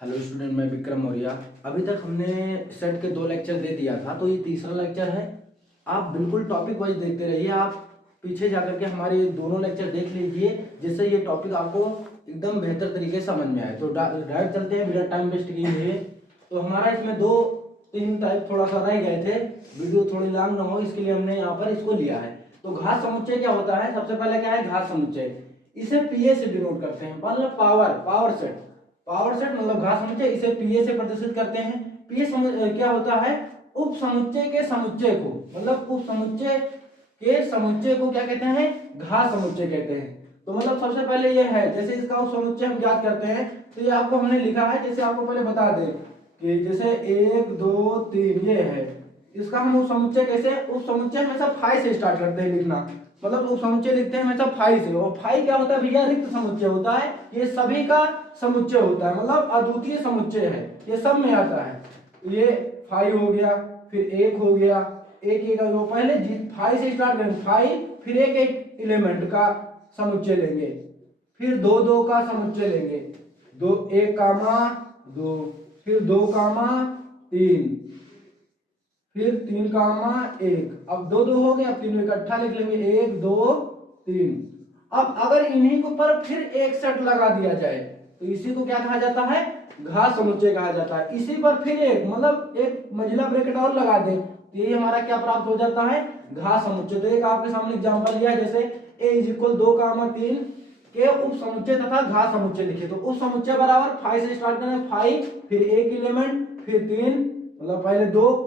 Hello student, मैं विक्रम मौर्य। अभी तक हमने सेट के 2 लेक्चर दे दिया था, तो ये तीसरा लेक्चर है। आप बिल्कुल टॉपिक वाइज देखते रहिए। आप पीछे जाकर के हमारे दोनों लेक्चर देख लीजिए, जिससे ये टॉपिक आपको एकदम बेहतर तरीके से समझ में आए। तो डायरेक्ट चलते हैं बिना टाइम वेस्ट किए हुए। तो हमारा इसमें 2-3 टाइप थोड़ा सा रह गए थे, वीडियो थोड़ी लॉन्ग ना हो इसके लिए हमने यहाँ पर इसको लिया है। तो घात समुच्चय क्या होता है? सबसे पहले क्या है घात समुच्चय। इसे पीए से डिनोट करते हैं, मतलब पावर सेट मतलब घात समुच्चय। इसे पीए से प्रदर्शित करते हैं। पीए क्या होता है? उप समुच्चय के समुच्चय को, मतलब उप समुच्चय के समुच्चय को क्या कहते हैं? घात समुच्चय कहते हैं। तो मतलब सबसे पहले ये है, जैसे इसका उप समुच्चय हम ज्ञात करते हैं, तो ये आपको हमने लिखा है। जैसे आपको पहले बता दें कि जैसे 1 2 3 ये है, इसका हम उप समुच्चय कैसे? उप समुच्चय हमेशा फाई से स्टार्ट करते हैं लिखना, मतलब उप समुच्चय लिखते हैं हमेशा फाई से। और फाई क्या होता है भैया? रिक्त समुच्चय होता है। ये सभी का समुच्चय होता है, मतलब अद्वितीय समुच्चय है, ये सब में आता है। ये फाई हो गया, फिर 1 हो गया, एक पहले फाई से स्टार्ट करेंगे, फाई, फिर एक एलिमेंट का समुच्चय लेंगे, फिर 2 2 का समुच्चय लेंगे, 2 1 कामा 2, फिर 2 कामा 3, फिर 3 कामा 1। अब 2 2 हो गया, तीनों इकट्ठा लिख लेंगे, 1 2 3। अब अगर इन्हीं के ऊपर फिर एक सेट लगा दिया जाए तो इसी को क्या कहा जाता है? घात समुच्चय कहा जाता है। इसी पर फिर एक, मतलब एक मंजिला ब्रैकेट और लगा दें तो ये हमारा क्या प्राप्त हो जाता है? घात समुच्चय। तो एक आपके सामने एग्जांपल लिया है, जैसे a = 2 3 के उप समुच्चय तथा घात समुच्चय लिखे। तो उप समुच्चय बराबर फाई से स्टार्ट करें, फाई, फिर एक एलिमेंट, फिर 3, मतलब पहले 2,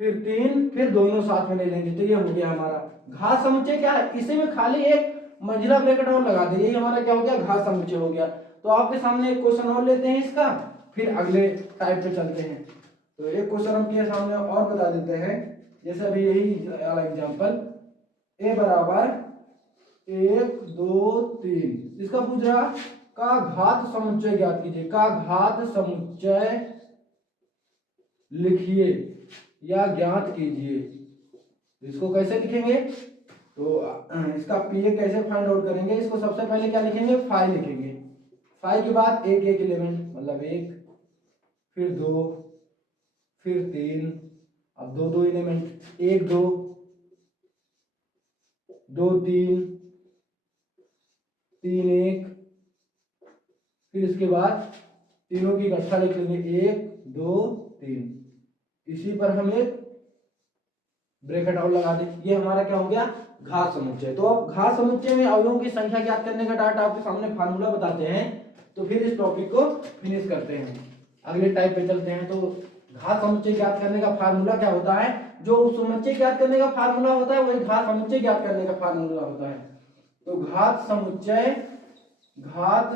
फिर 3, फिर दोनों साथ में ले लेंगे। तो ये हो गया हमारा घात समुच्चय। क्या है? इसी में खाली एक मंजिला ब्रैकेट और लगा दे, यही हमारा क्या हो गया? घात समुच्चय हो गया। तो आपके सामने एक क्वेश्चन और लेते हैं इसका, फिर अगले टाइप पे चलते हैं। तो एक क्वेश्चन हम के सामने और बता देते हैं, जैसे अभी यही वाला एग्जांपल, a बराबर 1 2 3, इसका पूछ रहा का घात समुच्चय ज्ञात कीजिए। का घात समुच्चय लिखिए या ज्ञात कीजिए। इसको कैसे लिखेंगे? तो इसका पीए कैसे फाइंड आउट करेंगे? इसको सबसे पहले क्या लिखेंगे? फाई लिखेंगे। फाई के बाद एक एलिमेंट, मतलब 1, फिर 2, फिर 3, अब 2 2 एलिमेंट, 1 2 2 3 3 1, फिर इसके बाद तीनों की इकट्ठा लिख लेंगे, 1 2 3। इसी पर हम एक ब्रैकेट और लगा दें। ये हमारा क्या हो गया? घात समुच्चय। तो अब घात समुच्चय में अवयवों की संख्या ज्ञात करने का डाटा आपके सामने फार्मूला बताते हैं, तो फिर इस टॉपिक को फिनिश करते हैं, अगले टाइप पे चलते हैं। तो घात समुच्चय ज्ञात करने का फार्मूला क्या होता है? जो उप समुच्चय ज्ञात करने का फार्मूला होता है वही घात समुच्चय ज्ञात करने का फार्मूला होता है। तो घात समुच्चय ज्ञात,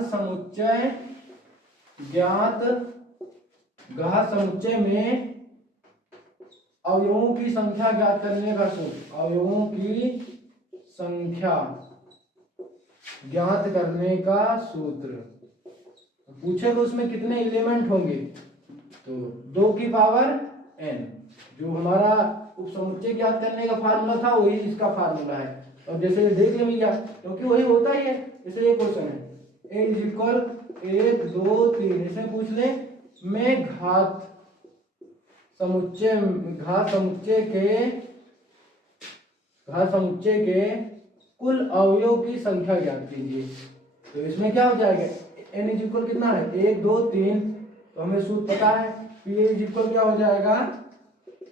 घात समुच्चय में अवयवों की संख्या ज्ञात करने का सूत्र, अवयवों की संख्या ज्ञात करने का सूत्र। पूछे तो उसमें कितने एलिमेंट होंगे? तो 2 की पावर n। जो हमारा उप समुच्चय ज्ञात करने का फार्मूला था वही इसका फार्मूला है। और जैसे देख ले भैया, क्योंकि वही होता ही है। जैसे ये क्वेश्चन है, a = 1 2 3, इसे पूछ ले मैं घात समुच्चय के कुल अवयव की संख्या ज्ञात कीजिए। तो इसमें क्या हो जाएगा? n कितना है? 1 2 3, तो हमें सूत्र पता है। p क्या हो जाएगा?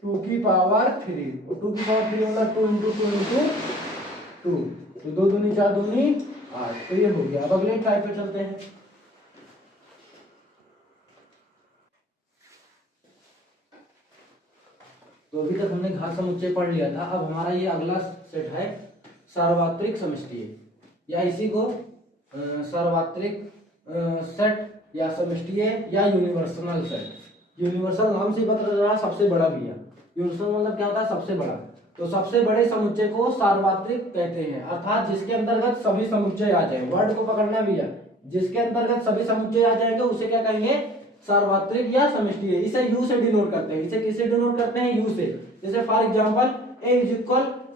2 की पावर 3, और 2 की पावर 3 मतलब 2 × 2 2, तो 2 दूनी 4 दूनी 8। तो ये हो गया। अब अगले टाइप पे चलते हैं। तो अभी तक हमने घात समुच्चय पढ़ लिया था। अब हमारा ये अगला सेट है सार्वत्रिक समष्टिय, या इसी को सार्वत्रिक सेट या समष्टिय या यूनिवर्सल सेट। यूनिवर्सल नाम से पता चल रहा सबसे बड़ा भी है। यूनिवर्सल मतलब क्या होता है? सबसे बड़ा। तो सबसे बड़े समुच्चय को सार्वत्रिक कहते हैं, अर्थात जिसके अंतर्गत सभी समुच्चय आ जाए। वर्ड को पकड़ना भी है, जिसके अंतर्गत सभी समुच्चय आ जाएंगे उसे क्या कहेंगे? सार्वत्रिक या समष्टिय। इसे यू से डिनोट करते हैं। इसे किससे डिनोट करते हैं? यू से। जैसे for example a =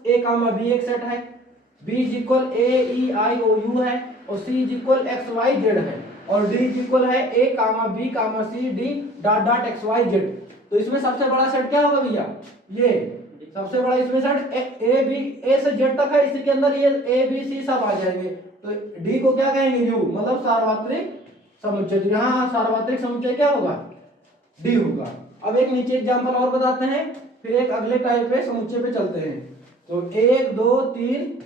a, b एक सेट है, b = a e i o u है, और c = x y z है। और डी इज इक्वल है A comma B comma C D dot dot X Y Z. तो इसमें सबसे बड़ा सेट क्या होगा भैया, ये सबसे बड़ा इसमें सेट ए बी, ए से जेड तक है, इसी के अंदर ये ए बी सी सब आ जाएंगे। तो डी को क्या कहेंगे, यू, मतलब सार्वत्रिक समुच्चय। तो यहाँ सार्वत्रिक समुच्चय क्या होगा, डी होगा। अब एक नीचे एग्जांपल और बताते हैं, फिर एक अगले टाइप पे समुच्चय पे चलते हैं। तो 1 2 3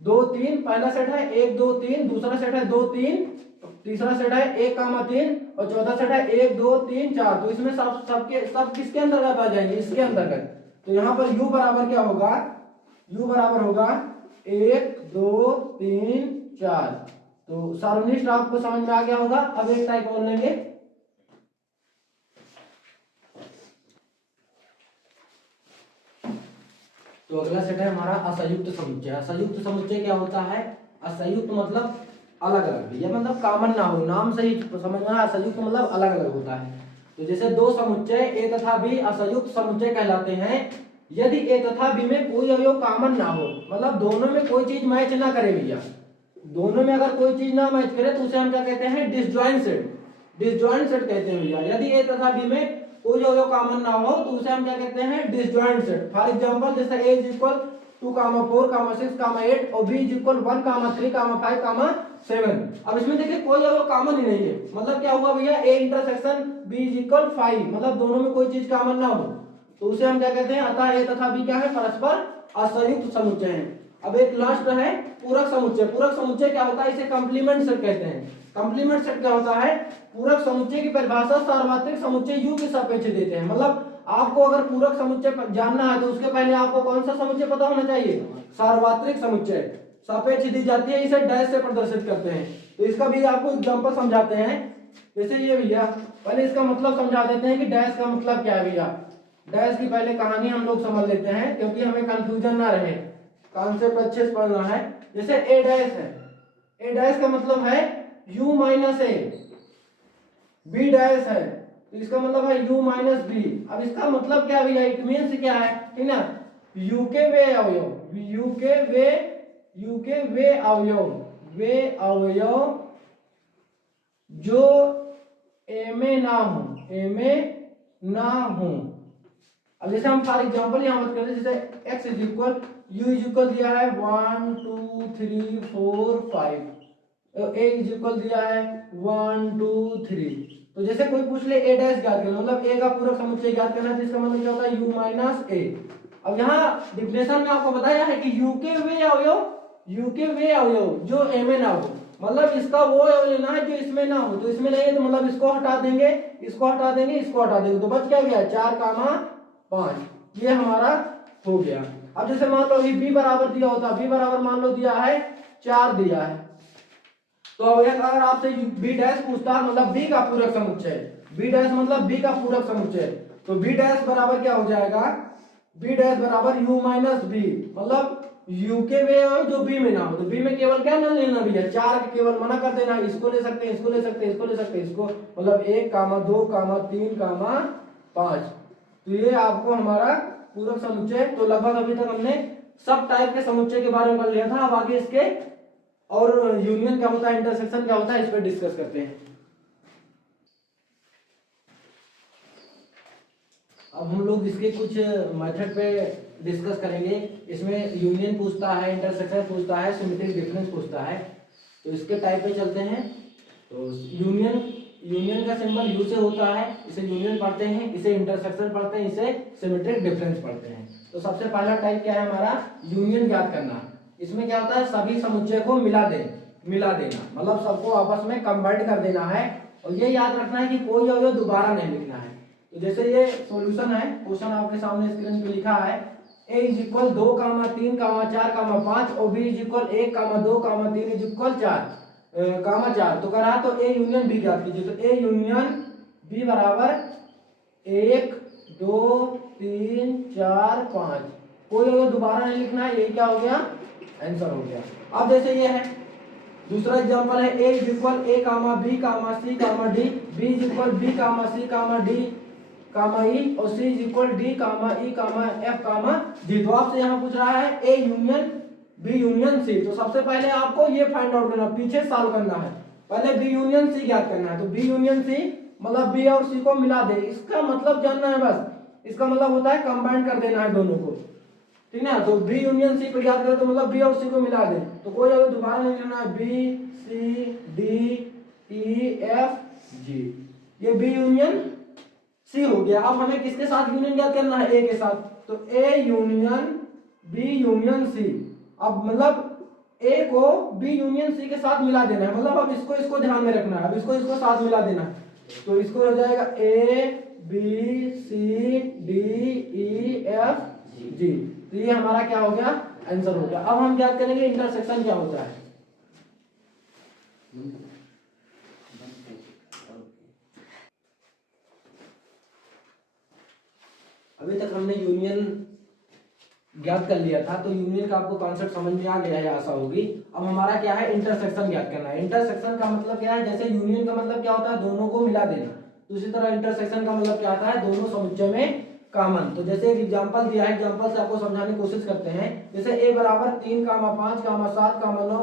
2 3 पहला सेट है 1 2 3, दूसरा सेट है 2 3, तीसरा सेट है 1 3 और चौथा सेट है 1 2 3 4। तो इसमें सब किसके अंतर्गत आ जाएंगे, इसके अंतर्गत। तो यहाँ पर u बराबर क्या होगा, u बराबर होगा 1 2 3 4। तो सार्वनिष्ठ आपको समझ में आ गया होगा। अब एक टाइप और लेंगे। तो अगला सेट है हमारा असंयुक्त समुच्चय। असंयुक्त समुच्चय क्या होता है, असंयुक्त मतलब अलग अलग, ये मतलब कॉमन ना हो, नाम से ही समझना। असंयुक्त मतलब अलग अलग होता है। तो जैसे दो समुच्चय ए तथा बी असंयुक्त समुच्चय कहलाते हैं यदि ए तथा बी में कोई अवयव कॉमन ना हो, मतलब दोनों में कोई चीज मैच ना करे भैया, दोनों में अगर कोई चीज ना मैच करे तो उसे हम क्या कहते हैं, डिसजॉइंट सेट। डिसजॉइंट सेट कहते हैं भैया। यदि ए तथा बी में कोई अवयव कॉमन ना हो तो उसे हम क्या कहते हैं, डिसजॉइंट सेट। फॉर एग्जांपल जैसे a इज इक्वल 2 4 6 8 और b इज इक्वल 1 3 5 7। अब इसमें देखिए कोई अवयव कॉमन ही नहीं है, मतलब क्या हुआ भैया, a intersection b is equal 5, मतलब दोनों में कोई चीज कॉमन ना हो तो उसे हम क्या कहते हैं, अतः a तथा b क्या है, परस्पर असंयुक्त समुच्चय है। अब एक लास्ट है पूरक समुच्चय। पूरक समुच्चय क्या होता है, इसे कंप्लीमेंट सेट कहते हैं। कंप्लीमेंट सेट क्या होता है, पूरक समुच्चय की परिभाषा सार्वत्रिक समुच्चय U के सापेक्ष देते हैं। मतलब आपको अगर पूरक समुच्चय जानना है तो उसके पहले आपको कौन सा समुच्चय पता होना चाहिए, सार्वत्रिक समुच्चय। सापेक्ष दी जाती है, इसे डैश से प्रदर्शित करते हैं। तो इसका भी आपको एग्जांपल समझाते हैं। जैसे ये भैया, पहले इसका मतलब समझा देते हैं कि डैश का मतलब क्या है भैया। डैश की पहले कहानी हम लोग समझ लेते हैं क्योंकि हमें कंफ्यूजन ना रहे, कॉन्सेप्ट अच्छे से पढ़ना है। जैसे ए डैश है, ए डैश का मतलब है u माइनस ए, बी डैश है तो इसका मतलब है u माइनस बी। अब इसका मतलब क्या भैया, इट मीन्स क्या है, ठीक ना, u के वे अवयव, u के वे अवयव जो a में ना हो। अब जैसे हम फॉर एग्जांपल यहाँ बात करते हैं, जैसे x is equal u is equal दिया है 1 2 3 4 5, a इज इक्वल दिया है 1 2 3। तो जैसे कोई पूछ ले a डैश ज्ञात करना, मतलब a का पूरक समुच्चय ज्ञात करना है, जिसका मतलब क्या होता है u माइनस a। अब यहाँ डिफिनेशन में आपको बताया है कि u के वे अवयव जो a में ना हो, मतलब इसका वो अवयव लेना है जो इसमें ना हो। तो इसमें नहीं है तो मतलब इसको हटा देंगे, इसको हटा देंगे, इसको हटा देंगे, तो बच क्या गया 4 5। ये हमारा हो गया। अब जैसे मान लो अभी b बराबर दिया होता, b बराबर मान लो दिया है 4 दिया है, तो अगर आपसे b डैश पूछता मतलब b का पूरक समुच्चय, b डैश मतलब b का पूरक समुच्चय, तो b डैश बराबर क्या हो जाएगा, b डैश बराबर u माइनस बी, मतलब u के वे जो b में ना हो। तो b में केवल क्या ना लेना भैया, 4 के केवल मना कर देना, इसको ले सकते हैं, इसको ले सकते हैं, इसको ले सकते हैं, इसको, मतलब 1 2 3 5। तो ये आपको हमारा पूरक समुच्चय। तो लगभग अभी तक हमने सब टाइप के समुच्चय के बारे में कर लिया था। अब आगे इसके और यूनियन क्या होता है, इंटरसेक्शन क्या होता है, इस पर डिस्कस करते हैं। अब हम लोग इसके कुछ मेथड पे डिस्कस करेंगे। इसमें यूनियन पूछता है, इंटरसेक्शन पूछता है, सिमेट्रिक डिफरेंस पूछता है। तो इसके टाइप पे चलते हैं। तो यूनियन का सिंबल यू से होता है, इसे यूनियन पढ़ते हैं, इसे इंटरसेक्शन पढ़ते हैं, इसे सिमेट्रिक डिफरेंस पढ़ते हैं। तो सबसे पहला टाइप क्या है हमारा, यूनियन ज्ञात करना। इसमें क्या होता है, सभी समुच्चय को मिला देना, मतलब सबको आपस में कंबाइंड कर देना है। और ये याद रखना है कि कोई अवयव दोबारा नहीं लिखना है। तो जैसे ये सॉल्यूशन है, क्वेश्चन आपके सामने स्क्रीन पे लिखा है, a इज इक्वल 2 3 4 5 और b is equal 1 2 3 is equal 4 तो करा तो a यूनियन b ज्ञात कीजिए। तो a यूनियन b बराबर 1 2 3 4 5, कोई अगर दोबारा नहीं लिखना है, ये क्या हो गया, आंसर हो गया। अब जैसे ये है दूसरा एग्जांपल है, a is equal a b c d, b is equal b c d ई और c is equal d E f g। तो आपसे यहाँ पूछ रहा है a union b union c। तो सबसे पहले आपको ये फाइंड आउट करना, पीछे सॉल्व करना है। पहले बी यूनियन सी ज्ञात करना है। तो बी यूनियन सी मतलब बी और सी को मिला दे, इसका मतलब जानना है बस। इसका मतलब होता है कंबाइन कर देना है दोनों को, ठीक ना। तो बी यूनियन सी को ज्ञात करें तो मतलब बी और सी को मिला दे। तो कोई अगर दोबारा नहीं लिखना है, B C D E F G, ये बी यूनियन सी हो गया। अब हमें किसके साथ यूनियन ज्ञात करना है, ए के साथ। तो A union B union C, अब मतलब ए को बी यूनियन सी के साथ मिला देना है, मतलब अब इसको ध्यान में रखना है, अब इसको साथ मिला देना है। तो इसको हो जाएगा A B C D E F G. तो ये हमारा क्या हो गया, आंसर हो गया। अब हम क्या करेंगे, इंटरसेक्शन क्या होता है। अभी तक हमने यूनियन ज्ञात कर लिया था, तो यूनियन का आपको कॉन्सेप्ट समझ में आ गया है, आशा होगी। अब हमारा क्या है, इंटरसेक्शन ज्ञात करना है। इंटरसेक्शन का मतलब क्या है, जैसे यूनियन का मतलब क्या होता है, दोनों को मिला देना। दूसरी तरह इंटरसेक्शन का मतलब क्या आता है, दोनों समुच्चय में कॉमन। तो जैसे एक एग्जांपल दिया है, एग्जांपल से आपको समझाने की कोशिश करते हैं। जैसे a बराबर 3, 5, 7, 9,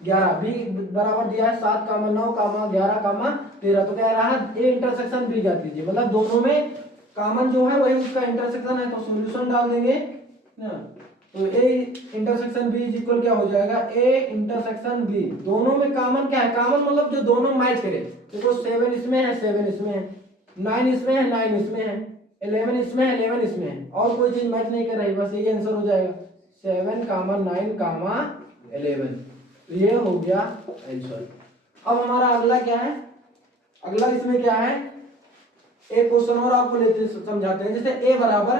11, b बराबर दिया है 7, 9, 11, 13। तो कह रहा है a इंटरसेक्शन b ज्ञात कीजिए, मतलब दोनों में कॉमन जो है वही उसका इंटरसेक्शन है। तो सॉल्यूशन डाल देंगे ना। तो a intersection b is equal क्या हो जाएगा, a इंटरसेक्शन b, दोनों में कॉमन क्या है, कॉमन मतलब जो दोनों मैच करे। देखो 7 इसमें है, 7 इसमें है, 9 इसमें है, 9 इसमें है, 11 इसमें है, 11 इसमें है, और कोई चीज मैच नहीं कर रही, बस यही आंसर हो जाएगा 7, 9, 11। तो ये हो गया आंसर। अब हमारा अगला क्या है, अगला इसमें क्या है, एक क्वेश्चन और आपको लेते समझाते हैं। जैसे a बराबर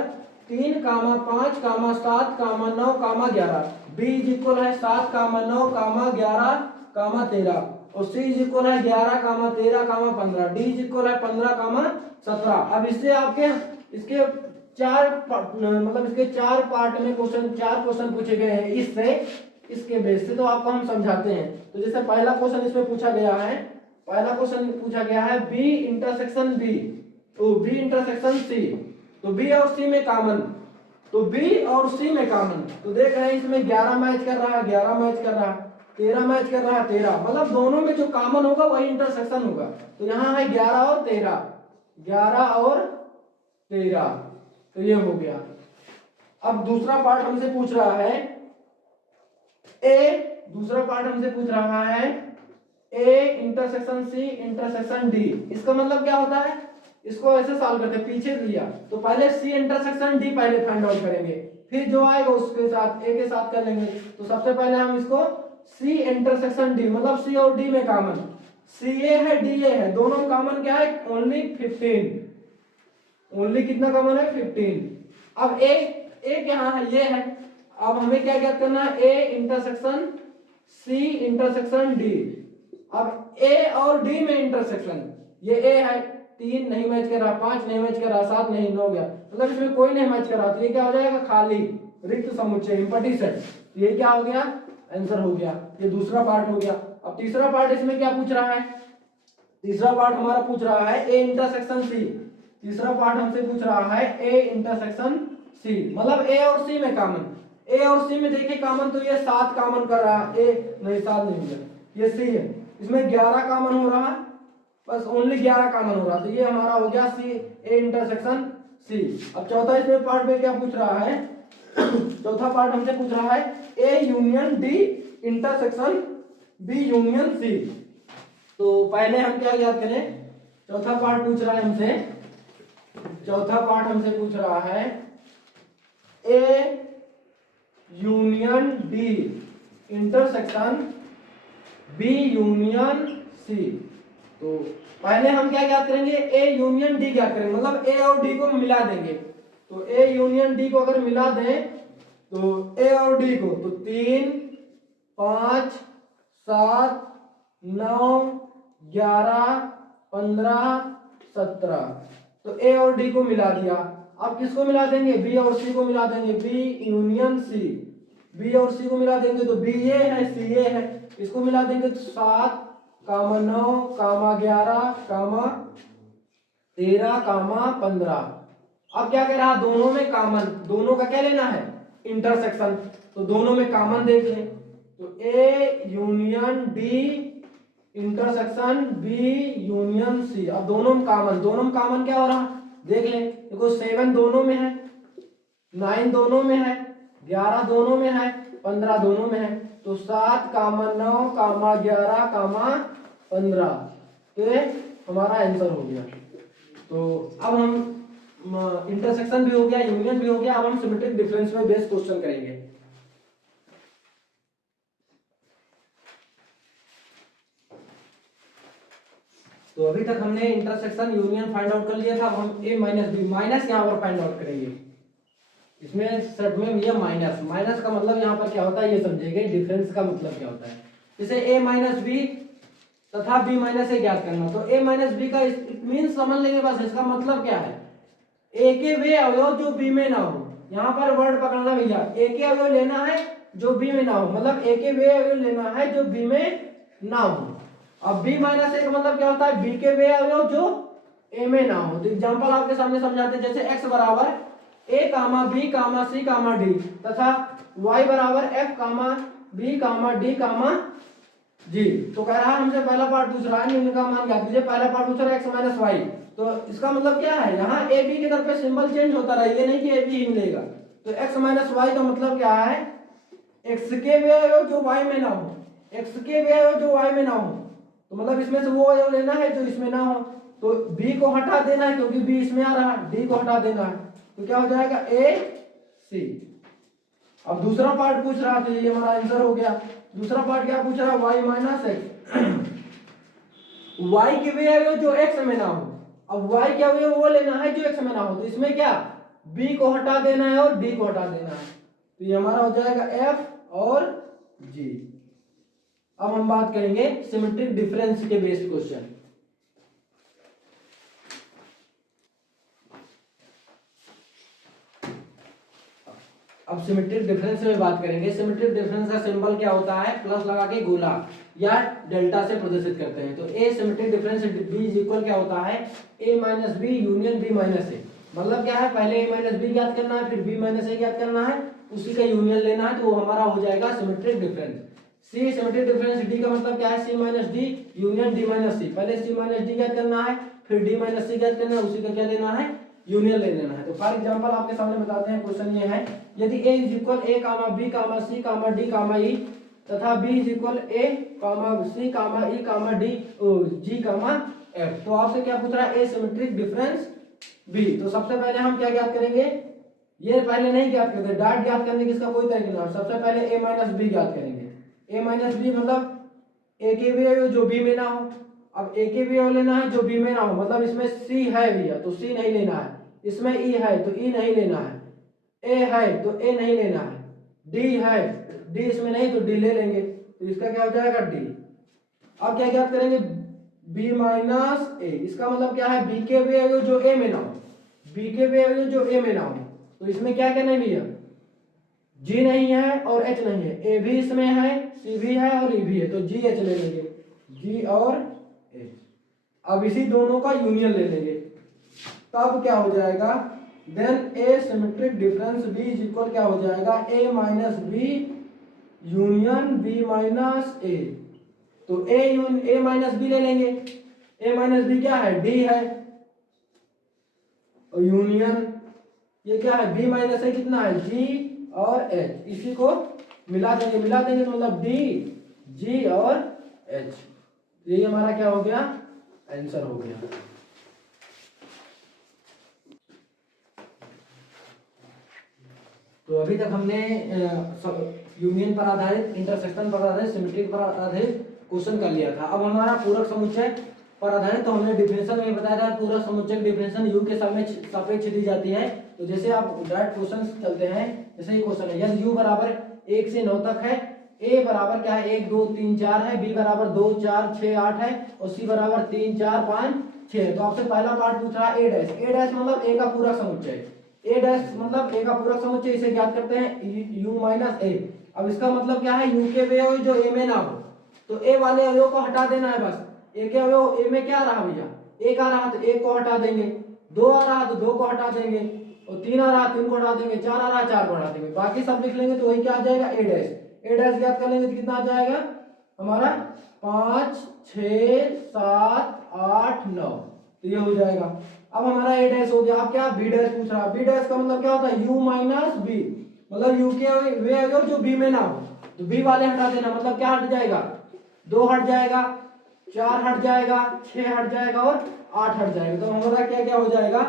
3, 5, 7, 9, 11, b इज इक्वल है 7, 9, 11, 13, और c इज इक्वल है 11, 13, 15, d इज इक्वल है 15, 17। अब इससे आपके इसके मतलब इसके 4 पार्ट में क्वेश्चन, 4 क्वेश्चन पूछे गए हैं इससे, इसके बेस से। तो आपको हम समझाते हैं। तो जैसे पहला क्वेश्चन इसमें पूछा गया है, पहला क्वेश्चन पूछा गया है b इंटरसेक्शन b, तो b इंटरसेक्शन c, तो b और c में कॉमन, तो b और c में कॉमन। तो देख रहे हैं इसमें 11 मैच कर रहा है, 11 मैच कर रहा है, 13 मैच कर रहा है, 13, मतलब दोनों में जो कॉमन होगा वही इंटरसेक्शन होगा। तो यहाँ है 11 और 13, 11 और 13, तो ये हो गया। अब दूसरा पार्ट हमसे पूछ रहा है दूसरा पार्ट हमसे पूछ रहा है a intersection c intersection d। इसका मतलब क्या होता है, इसको ऐसे सॉल्व करते हैं, पीछे लिया तो पहले c इंटरसेक्शन d पहले फाइंड आउट करेंगे, फिर जो आएगा उसके साथ a के साथ कर लेंगे। तो सबसे पहले हम इसको c इंटरसेक्शन d, मतलब c और d में कॉमन, ca है da है, दोनों में कॉमन क्या है, ओनली 15, ओनली कितना कॉमन है, 15। अब a क्या है, ये है। अब हमें क्या ज्ञात करना है, a intersection c intersection d। अब a और d में इंटरसेक्शन, ये a है, 3 नहीं मैच कर रहा, 5 नहीं मैच कर रहा, 7 नहीं, 9 गया, मतलब इसमें कोई नहीं मैच कर रहा। तो ये क्या हो जाएगा, खाली रिक्त समुच्चय, एम्प्टी सेट। ये क्या हो गया, आंसर हो गया। ये दूसरा पार्ट हो गया। अब तीसरा पार्ट इसमें क्या पूछ रहा है, तीसरा पार्ट हमारा पूछ रहा है a इंटरसेक्शन c। तीसरा पार्ट हमसे पूछ रहा है a इंटरसेक्शन c, मतलब a और c में कॉमन। a और c में देखिए कॉमन, तो ये 7 कॉमन कर रहा है, a नहीं 7 नहीं होगा, ये c है, इसमें 11 कॉमन हो रहा है, बस ओनली 11 कॉमन हो रहा। तो ये हमारा हो गया c, a इंटरसेक्शन c। अब चौथा इसमें पार्ट में क्या पूछ रहा है, चौथा पार्ट हमसे पूछ रहा है a union d intersection b union c। तो पहले हम क्या याद करें, चौथा पार्ट पूछ रहा है हमसे, चौथा पार्ट हमसे पूछ रहा है a union d intersection b union c। तो पहले हम क्या ज्ञात करेंगे, a यूनियन d ज्ञात करेंगे, मतलब a और d को मिला देंगे। तो a यूनियन d को अगर मिला दें, तो a और d को, तो 3, 5, 7, 9, 11, 15, 17, तो a और d को मिला दिया। अब किसको मिला देंगे, b और c को मिला देंगे, b यूनियन c, b और c को मिला देंगे तो b ये है, c ये है, इसको मिला देंगे तो 7, 9, 11, 13, 15। अब क्या कह रहा, दोनों में कॉमन, दोनों का क्या लेना है, इंटरसेक्शन। तो दोनों में कॉमन देख लें, तो a union d intersection B union C. अब दोनों में कॉमन क्या हो रहा, देख ले, देखो 7 दोनों में है, 9 दोनों में है, 11 दोनों में है, 15 दोनों में है, तो 7 कामा 9 कामा 11 कामा 15, तो ये हमारा आंसर हो गया। तो अब हम इंटरसेक्शन भी हो गया, यूनियन भी हो गया, अब हम सिमेट्रिक डिफरेंस में बेस्ड क्वेश्चन करेंगे। तो अभी तक हमने इंटरसेक्शन यूनियन फाइंड आउट कर लिया था, अब हम a माइनस बी माइनस यहाँ पर फाइंड आउट करेंगे। इसमें सेट में भी है माइनस, माइनस का मतलब यहाँ पर क्या होता है ये समझेंगे, डिफरेंस का मतलब क्या होता है। जैसे a माइनस बी तथा b माइनस ए ज्ञात करना, तो a माइनस बी का इट मीन समझ लेंगे बस, इसका मतलब क्या है, a के वे अवयव जो b में ना हो, यहाँ पर वर्ड पकड़ना भैया, a के अवयव लेना है जो b में ना हो, मतलब a के वे अवयव लेना है जो b में ना हो। अब b माइनस ए का मतलब क्या होता है, b के वे अवयव जो a में ना हो। तो एग्जांपल आपके सामने समझाते हैं, जैसे x बराबर a comma b comma c comma d तथा y बराबर f कामा b कामा d कामा g। तो कह रहा है हमसे पहला पार्ट पूछ रहा है, इनका मान ज्ञात कीजिए, पहला पार्ट पूछ रहा है x माइनस वाई। तो इसका मतलब क्या है, यहाँ a b की तरफ सिंबल चेंज होता रहा, ये नहीं कि a b ही मिलेगा। तो x माइनस वाई का मतलब क्या है, x के वे अवयव जो y में ना हो, x के वे अवयव जो y में ना हो, तो मतलब इसमें से वो अवयव लेना है जो इसमें ना हो। तो b को हटा देना है क्योंकि b इसमें आ रहा है, d को हटा देना है, तो क्या हो जाएगा a c। अब दूसरा पार्ट पूछ रहा है, तो ये हमारा आंसर हो गया। दूसरा पार्ट क्या पूछ रहा है, y माइनस एक्स, y के वे अवयव जो x में ना हो। अब y के अवयव वो लेना है जो x में ना हो, तो इसमें क्या b को हटा देना है और d को हटा देना है, तो ये हमारा हो जाएगा f और g। अब हम बात करेंगे सिमेट्रिक डिफरेंस के बेस्ड क्वेश्चन। अब सिमेट्रिक डिफरेंस में बात करेंगे। सिमेट्रिक डिफरेंस का सिंबल क्या होता है, प्लस लगा के गोला या डेल्टा से प्रदर्शित करते हैं। तो A symmetric difference B is equal क्या होता है, A minus B union B minus A. मतलब क्या है, पहले ए माइनस बी ज्ञात करना है, फिर बी माइनस ए ज्ञात करना है, उसी का यूनियन लेना है, तो वो हमारा हो जाएगा symmetric difference. C symmetric difference D का मतलब क्या है, C minus D union D minus C. पहले सी माइनस डी ज्ञात करना है, फिर डी माइनस सी ज्ञात करना है, उसी का क्या लेना है, यूनियन ले लेना है। तो फॉर एग्जांपल आपके सामने बताते हैं, क्वेश्चन ये है, यदि a is equal a comma b comma c comma d comma e तथा b is equal a comma c comma e comma d g comma f, तो आपसे क्या पूछ रहा है, a सिमेट्रिक डिफरेंस b। तो सबसे पहले हम क्या ज्ञात करेंगे, ये पहले नहीं ज्ञात करते, डॉट ज्ञात करने की इसका कोई तरीका नहीं। सबसे पहले a माइनस b ज्ञात करेंगे। a माइनस b मतलब a के वे जो b में ना हो। अब a के वे लेना है जो b में ना हो, मतलब इसमें c है भैया तो c नहीं लेना है, इसमें e है तो e नहीं लेना है, a है तो a नहीं लेना है, d है d इसमें नहीं तो d ले लेंगे, तो इसका क्या हो जाएगा d। अब क्या ज्ञात करेंगे, b माइनस a, इसका मतलब क्या है, b के वे जो a में ना हो, b के वे जो a में ना हो, तो इसमें क्या कहना है भैया, g नहीं है और h नहीं है, a भी इसमें है, c भी है और e भी है, तो g h ले लेंगे, g और h। अब इसी दोनों का यूनियन ले लेंगे, तब क्या हो जाएगा, then a symmetric difference b is equal क्या हो जाएगा, a minus B union b minus a। तो a माइनस बी ले लेंगे, a माइनस बी क्या है, d है, और यूनियन ये क्या है, b माइनस a कितना है, g और h, इसी को मिला देंगे तो मतलब d g और h, ये हमारा क्या हो गया, आंसर हो गया। तो अभी तक हमने यूनियन पर आधारित, इंटरसेक्शन पर आधारित, सिमेट्रिक पर आधारित क्वेश्चन कर लिया था। अब हमारा पूरक समुच्चय पर आधारित, तो हमने डिफरेंशियल में बताया था, पूरक समुच्चय डिफरेंशियल u के सापेक्ष दी जाती है। तो जैसे आप डायरेक्ट क्वेश्चन चलते हैं, जैसे ये क्वेश्चन है, यदि u बराबर 1 से 9 तक है, a बराबर क्या है, 1 2 3 4 है, b बराबर 2 4 6 8 है, और c बराबर 3 4 5 6 है। तो आपसे पहला पार्ट पूछ रहा है a डैश मतलब a का पूरक समुच्चय, a डैश मतलब a का पूरक समुच्चय, इसे ज्ञात करते हैं u माइनस a। अब इसका मतलब क्या है, u के अवयव जो a में ना हो, तो a वाले अवयव को हटा देना है बस। a के अवयव a में क्या आ रहा भैया, 1 आ रहा तो 1 को हटा देंगे, 2 आ रहा तो 2 को हटा देंगे, और 3 आ रहा 3 को हटा देंगे, 4 आ रहा 4 को हटा देंगे, बाकी सब लिख लेंगे, तो वही क्या आ जाएगा, a डैश। a डैश ज्ञात कर लेंगे तो कितना आ जाएगा हमारा 5 6 7 8 9, तो ये हो जाएगा। अब हमारा ए डैश हो गया। अब क्या बी डैश पूछ रहा है। बी डैश का मतलब क्या होता है, यू माइनस बी, मतलब यू के वे अगर जो बी में ना हो तो बी वाले हटा देना, मतलब क्या हट जाएगा, 2 हट जाएगा, 4 हट जाएगा, 6 हट जाएगा और 8 हट जाएगा। तो हमारा क्या क्या हो जाएगा,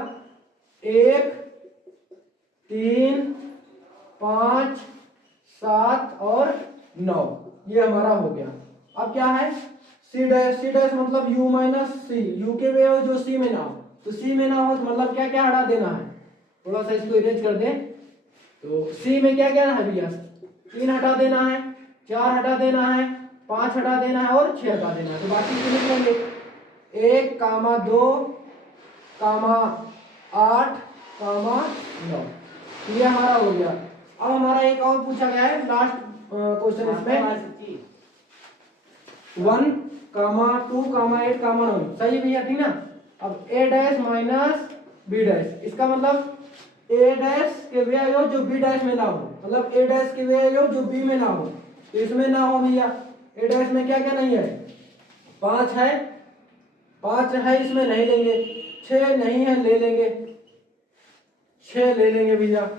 1 3 5 7 और 9, ये हमारा हो गया। अब क्या है, सी डैश। सी डैश मतलब यू माइनस सी, यू के वे हो जो सी में ना हो, तो सी में ना हो तो मतलब क्या क्या हटा देना है, थोड़ा सा इसको इरेज कर दें। तो सी में क्या क्या है भैया, 3 हटा देना है, 4 हटा देना है, 5 हटा देना है और 6 हटा देना है। तो बाकी लिख लेंगे 1 कामा 2 कामा 8 कामा 9, ये हमारा हो गया। अब हमारा एक और पूछा गया है लास्ट क्वेश्चन इसमें, 1 कामा 2 कामा 8 कामा 9, सही भैया, ठीक ना। अब ए डैश माइनस बी डैश, इसका मतलब ए डैश के वे योग जो बी डैश में ना हो, मतलब ए डैश के वे योग जो बी में ना हो, तो इसमें ना हो भैया। ए डैश में क्या क्या नहीं है, 5 है, 5 है इसमें नहीं लेंगे, 6 नहीं है ले लेंगे, 6 ले लेंगे भैया,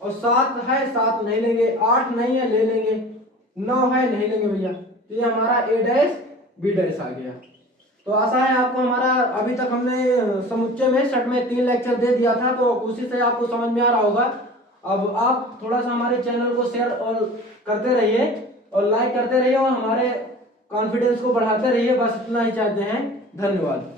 और 7 है 7 नहीं लेंगे, 8 नहीं है ले लेंगे, 9 है नहीं लेंगे भैया। तो ये हमारा ए डैश बी डैश आ गया। तो आशा है आपको हमारा अभी तक हमने समुच्चय में सेट में 3 लेक्चर दे दिया था, तो कोशिश है आपको समझ में आ रहा होगा। अब आप थोड़ा सा हमारे चैनल को शेयर और करते रहिए और लाइक करते रहिए और हमारे कॉन्फिडेंस को बढ़ाते रहिए, बस इतना ही चाहते हैं। धन्यवाद।